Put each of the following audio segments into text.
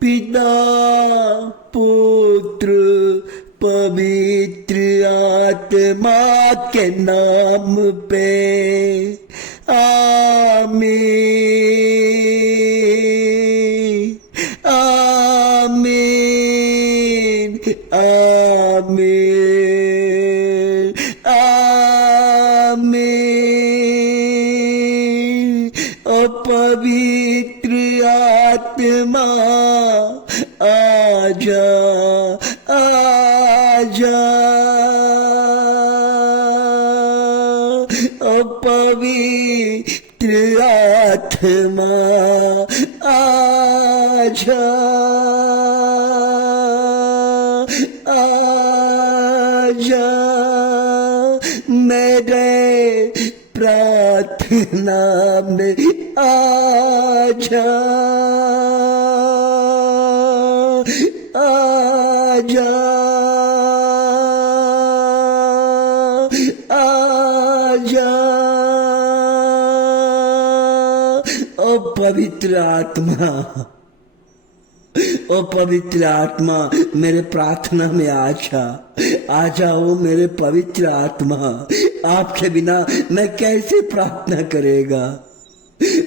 पिता पुत्र पवित्र आत्मा के नाम पे आमीन आमीन आमीन आमीन। ओ पवित्र आत्मा आजा आजा, ओ पवित्र आत्मा आजा आजा, मेरे प्रार्थना में आजा आजा आजा। ओ पवित्र आत्मा, ओ पवित्र आत्मा मेरे प्रार्थना में आजा आ जाओ मेरे पवित्र आत्मा। आपके बिना मैं कैसे प्रार्थना करेगा,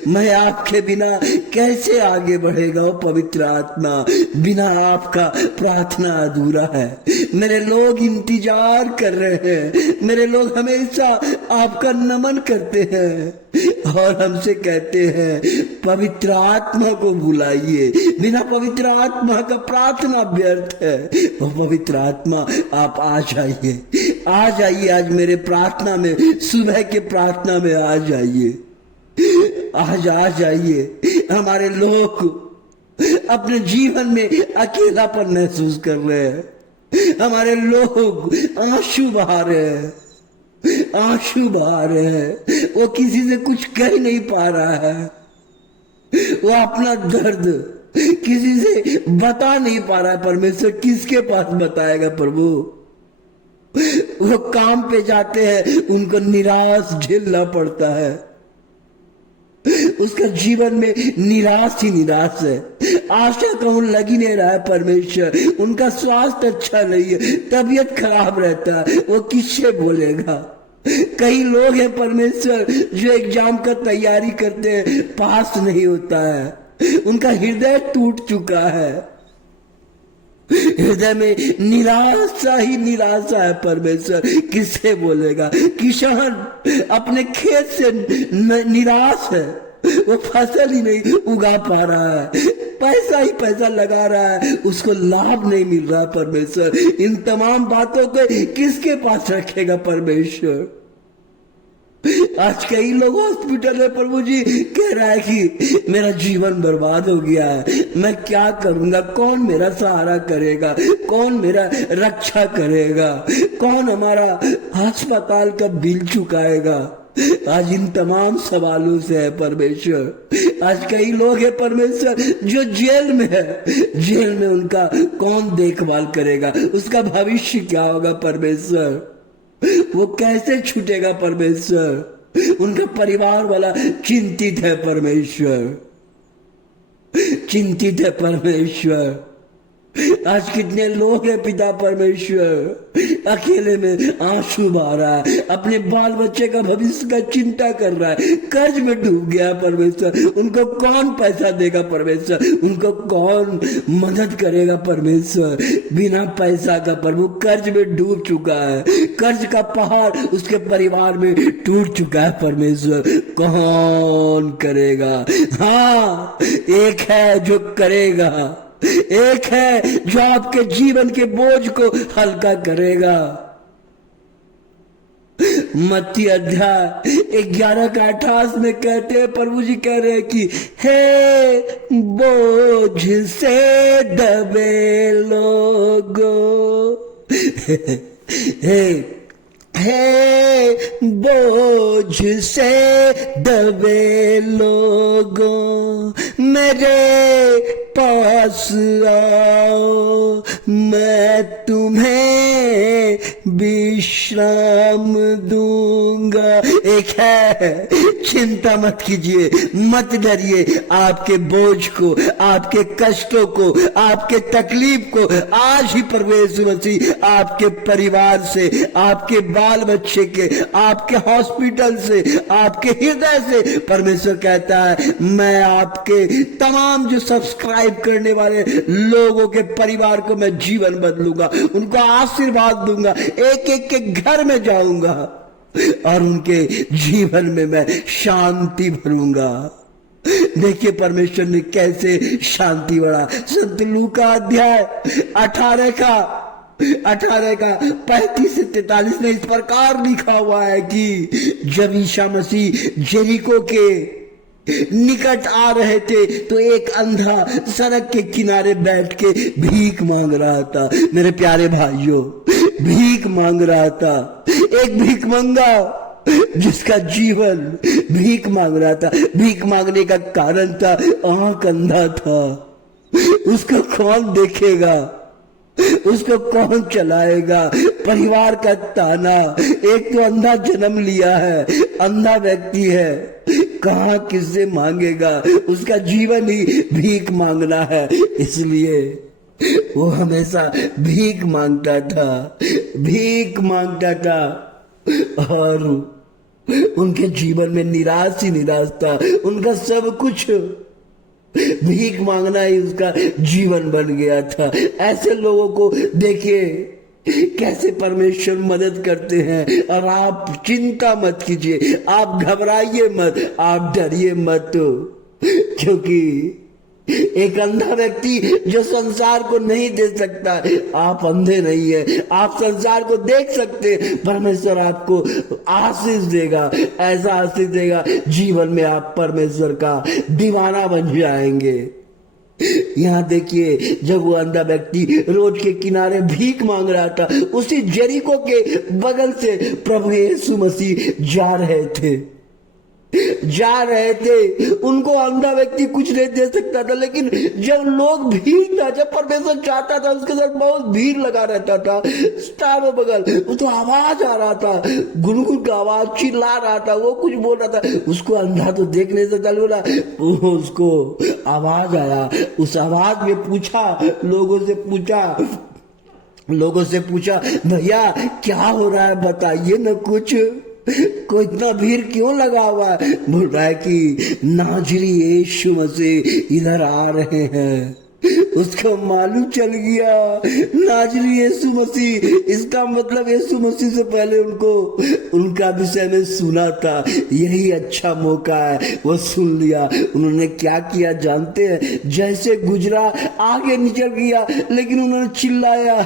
मैं आपके बिना कैसे आगे बढ़ेगा। ओ पवित्र आत्मा, बिना आपका प्रार्थना अधूरा है। मेरे लोग इंतजार कर रहे हैं, मेरे लोग हमेशा आपका नमन करते हैं और हमसे कहते हैं पवित्र आत्मा को बुलाइए। बिना पवित्र आत्मा का प्रार्थना व्यर्थ है। ओ पवित्र आत्मा आप आ जाइए, आ जाइए आज मेरे प्रार्थना में, सुबह के प्रार्थना में आ जाइए, आज आ जाइए। हमारे लोग अपने जीवन में अकेलापन महसूस कर रहे हैं, हमारे लोग आंसू बहा रहे हैं, आंसू बहा रहे हैं। वो किसी से कुछ कह नहीं पा रहा है, वो अपना दर्द किसी से बता नहीं पा रहा है। परमेश्वर किसके पास बताएगा प्रभु। वो काम पे जाते हैं, उनको निराश झेलना पड़ता है, उसका जीवन में निराश ही निराश है, आशा कहूं लग ही नहीं रहा है। परमेश्वर उनका स्वास्थ्य अच्छा नहीं है, तबीयत खराब रहता है, वो किससे बोलेगा। कई लोग हैं परमेश्वर जो एग्जाम का तैयारी करते हैं, पास नहीं होता है, उनका हृदय टूट चुका है, हृदय में निराशा ही निराशा है। परमेश्वर किससे बोलेगा। किसान अपने खेत से निराश है, वो फसल ही नहीं उगा पा रहा है, पैसा ही पैसा लगा रहा है, उसको लाभ नहीं मिल रहा। परमेश्वर इन तमाम बातों को किसके पास रखेगा परमेश्वर। आज कई लोग हॉस्पिटल में प्रभु जी कह रहा है कि मेरा जीवन बर्बाद हो गया है, मैं क्या करूंगा, कौन मेरा सहारा करेगा, कौन मेरा रक्षा करेगा, कौन हमारा अस्पताल का बिल चुकाएगा। आज इन तमाम सवालों से है परमेश्वर। आज कई लोग हैं परमेश्वर जो जेल में है, जेल में उनका कौन देखभाल करेगा, उसका भविष्य क्या होगा परमेश्वर, वो कैसे छूटेगा परमेश्वर। उनका परिवार वाला चिंतित है परमेश्वर, चिंतित है परमेश्वर। आज कितने लोग हैं पिता परमेश्वर अकेले में आंसू बहा रहा है, अपने बाल बच्चे का भविष्य का चिंता कर रहा है, कर्ज में डूब गया परमेश्वर। उनको कौन पैसा देगा परमेश्वर, उनको कौन मदद करेगा परमेश्वर। बिना पैसा का प्रभु कर्ज में डूब चुका है, कर्ज का पहाड़ उसके परिवार में टूट चुका है परमेश्वर। कौन करेगा। हाँ, एक है जो करेगा, एक है जो आपके जीवन के बोझ को हल्का करेगा। मत्ती अध्याय 11 का 28 में कहते हैं, प्रभु जी कह रहे हैं कि हे बोझ से दबे लोगों, हे बोझ से दबे लोगों, मेरे पास आओ, मैं तुम्हें विश्राम विश्राम दूंगा। एक है, चिंता मत कीजिए, मत डरिए, आपके बोझ को, आपके कष्टों को, आपके तकलीफ को आज ही प्रभु यीशु मसीह आपके परिवार से, आपके बाल बच्चे के, आपके हॉस्पिटल से, आपके हृदय से परमेश्वर कहता है मैं आपके तमाम जो सब्सक्राइब करने वाले लोगों के परिवार को मैं जीवन बदलूंगा, उनको आशीर्वाद दूंगा, एक एक के घर में जाऊंगा और उनके जीवन में मैं शांति भरूंगा। देखिए परमेश्वर ने कैसे शांति बढ़ा। संत लूका अध्याय 18 का 35 से 43 में इस प्रकार लिखा हुआ है कि जब ईसा मसीह जेरिको के निकट आ रहे थे तो एक अंधा सड़क के किनारे बैठ के भीख मांग रहा था। मेरे प्यारे भाइयों, भीख मांग रहा था। एक भीख मंगा जिसका जीवन भीख मांग रहा था। भीख मांगने का कारण था आंख अंधा था। उसको कौन देखेगा, उसको कौन चलाएगा? परिवार का ताना। एक तो अंधा जन्म लिया है, अंधा व्यक्ति है, कहाँ किससे मांगेगा? उसका जीवन ही भीख मांगना है, इसलिए वो हमेशा भीख मांगता था और उनके जीवन में निराश ही निराश था। उनका सब कुछ भीख मांगना ही उसका जीवन बन गया था। ऐसे लोगों को देखिए कैसे परमेश्वर मदद करते हैं। और आप चिंता मत कीजिए, आप घबराइए मत, आप डरिए मत, क्योंकि एक अंधा व्यक्ति जो संसार को नहीं देख सकता, आप अंधे नहीं है, आप संसार को देख सकते। परमेश्वर आपको आशीष देगा, ऐसा आशीष देगा जीवन में आप परमेश्वर का दीवाना बन जाएंगे। यहाँ देखिए जब वो अंधा व्यक्ति रोड के किनारे भीख मांग रहा था, उसी जेरिको के बगल से प्रभु यीशु मसीह जा रहे थे। उनको अंधा व्यक्ति कुछ नहीं दे सकता था, लेकिन जब लोग भीड़ था, जब परमेश्वर चाहता था उसके साथ बहुत भीड़ लगा रहता था चारों बगल। वो तो आवाज आ रहा था, गुनगुन का आवाज, चिल्ला रहा था, वो कुछ बोल रहा था। उसको अंधा तो देख नहीं सकता, बोला उसको आवाज आया। उस आवाज में लोगों से पूछा भैया क्या हो रहा है, बताइए न कुछ, को इतना भीड़ क्यों लगा हुआ है? बोल रहा है कि नाजरी यीशु मसीह इधर आ रहे हैं। उसको मालूम चल गया नाजरी यीशु मसीह, इसका मतलब यीशु मसीह से पहले उनका विषय में सुना था। यही अच्छा मौका है, वो सुन लिया। उन्होंने क्या किया जानते हैं? जैसे गुजरा आगे निकल गया, लेकिन उन्होंने चिल्लाया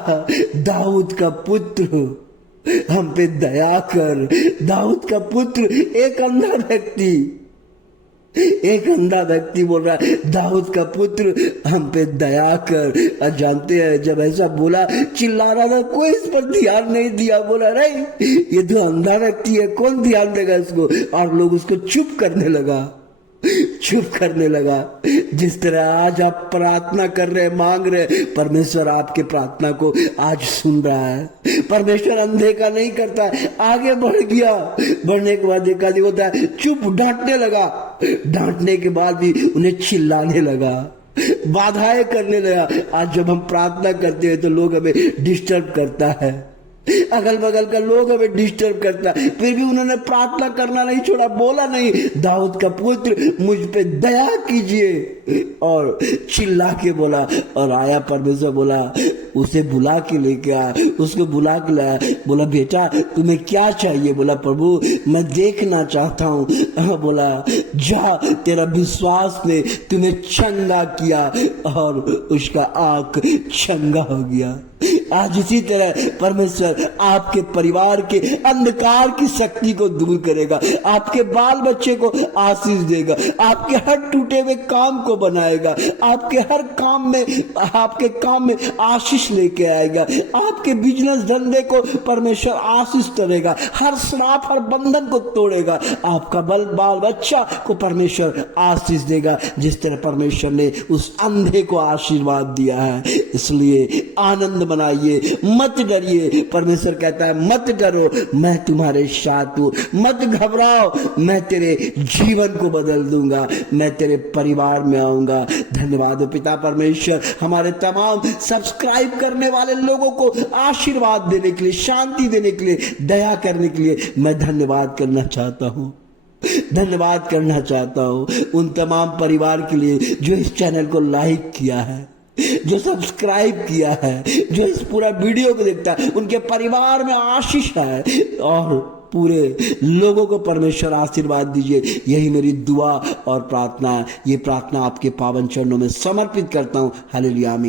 दाऊद का पुत्र हम पे दया कर। दाऊद का पुत्र, एक अंधा व्यक्ति बोल रहा है दाऊद का पुत्र हम पे दया कर। और जानते हैं जब ऐसा बोला, चिल्ला रहा था, कोई इस पर ध्यान नहीं दिया। बोला नहीं ये तो अंधा व्यक्ति है, कौन ध्यान देगा इसको? और लोग उसको चुप करने लगा। जिस तरह आज आप प्रार्थना कर रहे, मांग रहे, परमेश्वर आपके प्रार्थना को आज सुन रहा है। परमेश्वर अंधे का नहीं करता, आगे बढ़ गया। बढ़ने के बाद देखा होता है चुप, डांटने के बाद भी उन्हें चिल्लाने लगा, बाधाएं करने लगा। आज जब हम प्रार्थना करते हैं तो लोग हमें डिस्टर्ब करता है, अगल बगल का लोग हमें डिस्टर्ब करता है, फिर भी उन्होंने प्रार्थना करना नहीं छोड़ा। बोला नहीं दाऊद का पुत्र मुझ पे दया कीजिए, और चिल्ला के बोला। और आया परमेश्वर, बोला उसे बुला के लेके आया, उसको बुला के लाया। बोला बेटा तुम्हें क्या चाहिए? बोला प्रभु मैं देखना चाहता हूँ। बोला जा, तेरा विश्वास ने तुम्हें चंगा किया, और उसका आंख चंगा हो गया। आज इसी तरह परमेश्वर आपके परिवार के अंधकार की शक्ति को दूर करेगा, आपके बाल बच्चे को आशीष देगा, आपके हर टूटे हुए काम को बनाएगा, आपके काम में आशीष लेके आएगा, आपके बिजनेस धंधे को परमेश्वर आशीष करेगा, हर श्राप हर बंधन को तोड़ेगा, आपका बाल बच्चा को परमेश्वर आशीष देगा, जिस तरह परमेश्वर ने उस अंधे को आशीर्वाद दिया है। इसलिए आनंद मनाइए, घबराइए, मत डरिए। परमेश्वर कहता है मत डरो, मैं तुम्हारे साथ हूं, मत घबराओ, मैं तेरे जीवन को बदल दूंगा, मैं तेरे परिवार में आऊंगा। धन्यवाद हो पिता परमेश्वर, हमारे तमाम सब्सक्राइब करने वाले लोगों को आशीर्वाद देने के लिए, शांति देने के लिए, दया करने के लिए मैं धन्यवाद करना चाहता हूं। धन्यवाद करना चाहता हूं उन तमाम परिवार के लिए जो इस चैनल को लाइक किया है, जो सब्सक्राइब किया है, जो इस पूरा वीडियो को देखता है। उनके परिवार में आशीष है और पूरे लोगों को परमेश्वर आशीर्वाद दीजिए। यही मेरी दुआ और प्रार्थना है। ये प्रार्थना आपके पावन चरणों में समर्पित करता हूं। हालेलुया, आमीन।